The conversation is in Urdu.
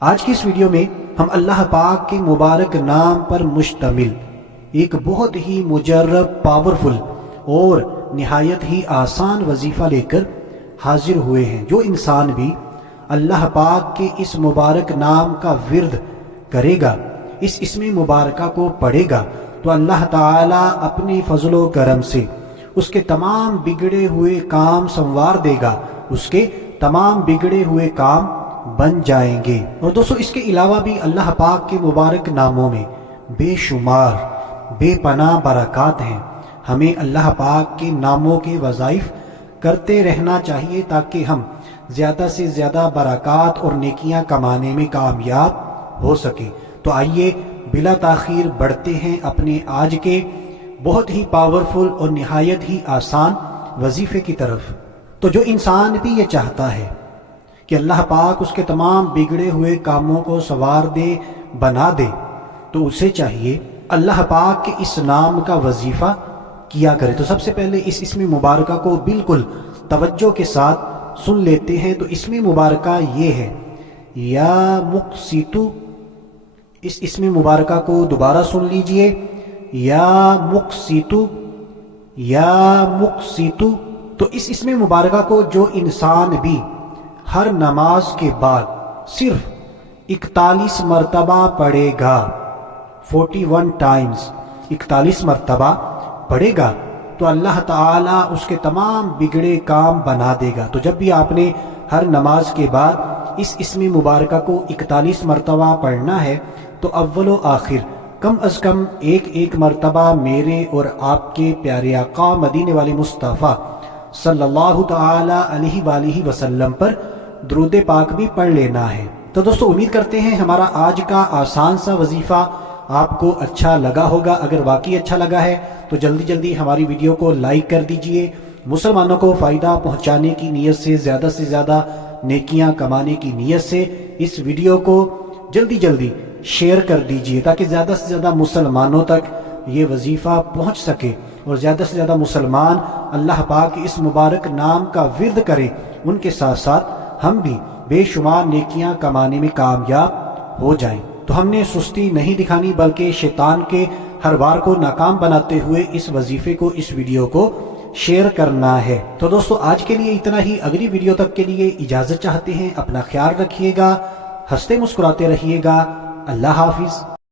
آج کی اس ویڈیو میں ہم اللہ پاک کے مبارک نام پر مشتمل ایک بہت ہی مجرب، پاورفل اور نہایت ہی آسان وظیفہ لے کر حاضر ہوئے ہیں۔ جو انسان بھی اللہ پاک کے اس مبارک نام کا ورد کرے گا، اس اسم مبارکہ کو پڑھے گا، تو اللہ تعالیٰ اپنی فضل و کرم سے اس کے تمام بگڑے ہوئے کام سنوار دے گا، اس کے تمام بگڑے ہوئے کام بن جائیں گے۔ اور دوستو، اس کے علاوہ بھی اللہ پاک کے مبارک ناموں میں بے شمار بے پناہ برکات ہیں۔ ہمیں اللہ پاک کے ناموں کے وظائف کرتے رہنا چاہیے تاکہ ہم زیادہ سے زیادہ برکات اور نیکیاں کمانے میں کامیاب ہو سکیں۔ تو آئیے بلا تاخیر بڑھتے ہیں اپنے آج کے بہت ہی پاورفل اور نہایت ہی آسان وظیفے کی طرف۔ تو جو انسان بھی یہ چاہتا ہے کہ اللہ پاک اس کے تمام بگڑے ہوئے کاموں کو سنوار دے، بنا دے، تو اسے چاہیے اللہ پاک کے اس نام کا وظیفہ کیا کرے۔ تو سب سے پہلے اس اسم مبارکہ کو بالکل توجہ کے ساتھ سن لیتے ہیں۔ تو اسم مبارکہ یہ ہے یا مقسطو۔ اس اسم مبارکہ کو دوبارہ سن لیجئے، یا مقسطو، یا مقسطو۔ تو اس اسم مبارکہ کو جو انسان بھی ہر نماز کے بعد صرف 41 مرتبہ پڑھے گا، 41 ٹائمز، 41 مرتبہ پڑھے گا، تو اللہ تعالیٰ اس کے تمام بگڑے کام بنا دے گا۔ تو جب بھی آپ نے ہر نماز کے بعد اس اسم مبارکہ کو 41 مرتبہ پڑھنا ہے، تو اول و آخر کم از کم ایک مرتبہ میرے اور آپ کے پیارے آقا مدینے والے مصطفیٰ صلی اللہ تعالی علیہ وآلہ وسلم پر درود پاک بھی پڑھ لینا ہے۔ تو دوستو، امید کرتے ہیں ہمارا آج کا آسان سا وظیفہ آپ کو اچھا لگا ہوگا۔ اگر واقعی اچھا لگا ہے تو جلدی جلدی ہماری ویڈیو کو لائک کر دیجئے۔ مسلمانوں کو فائدہ پہنچانے کی نیت سے زیادہ نیکیاں کمانے کی نیت سے اس ویڈیو کو جلدی شیئر کر دیجئے تاکہ زیادہ سے زیادہ مسلمانوں تک یہ وظیفہ پہنچ سکے اور زیادہ سے زیادہ مسلمان اللہ پاک کے اس مبارک نام کا ورد کریں۔ ان کے ساتھ ساتھ ہم بھی بے شمار نیکیاں کمانے میں کامیاب ہو جائیں۔ تو ہم نے سستی نہیں دکھانی بلکہ شیطان کے ہر وار کو ناکام بناتے ہوئے اس وظیفے کو، اس ویڈیو کو شیئر کرنا ہے۔ تو دوستو، آج کے لیے اتنا ہی۔ اگلی ویڈیو تک کے لیے اجازت چاہتے ہیں۔ اپنا خیال رکھیے گا، ہنستے مسکراتے رہیے گا۔ اللہ حافظ۔